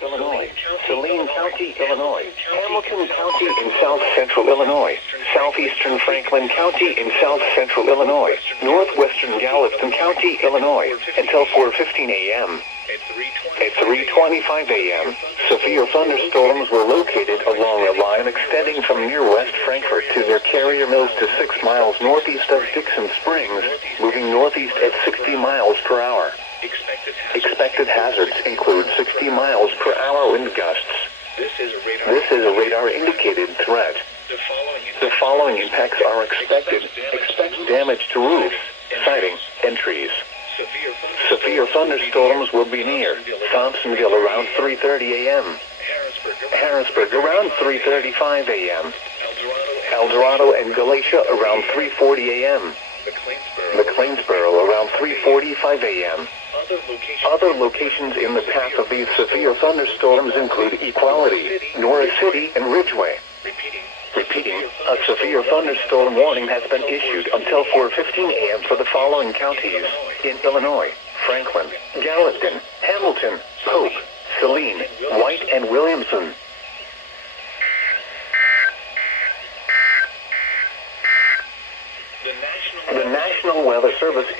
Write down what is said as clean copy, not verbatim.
Illinois, Saline County, Illinois, Hamilton County in south central Illinois, southeastern Franklin County in south central Illinois, northwestern Galveston County, Illinois, until 4:15 a.m. At 3:25 a.m., severe thunderstorms were located along a line extending from near West Frankfort to near Carrier Mills to 6 miles northeast of Dixon Springs, moving northeast at 60 miles per hour. Expected hazards include 60 miles per hour wind gusts. This is a radar-indicated threat. The following impacts are expected. Expect damage to roofs, siding, and trees. Severe thunderstorms will be near Thompsonville around 3:30 a.m. Harrisburg around 3:35 a.m. El Dorado and Galatia around 3:40 a.m. McLeansboro around 3:45 a.m. Other locations in the path of these severe thunderstorms include Equality, Norris City, and Ridgeway. Repeating, a severe thunderstorm warning has been issued until 4:15 a.m. for the following counties in Illinois: Franklin, Gallatin, Hamilton, Pope, Saline, White, and Williamson. The National Weather Service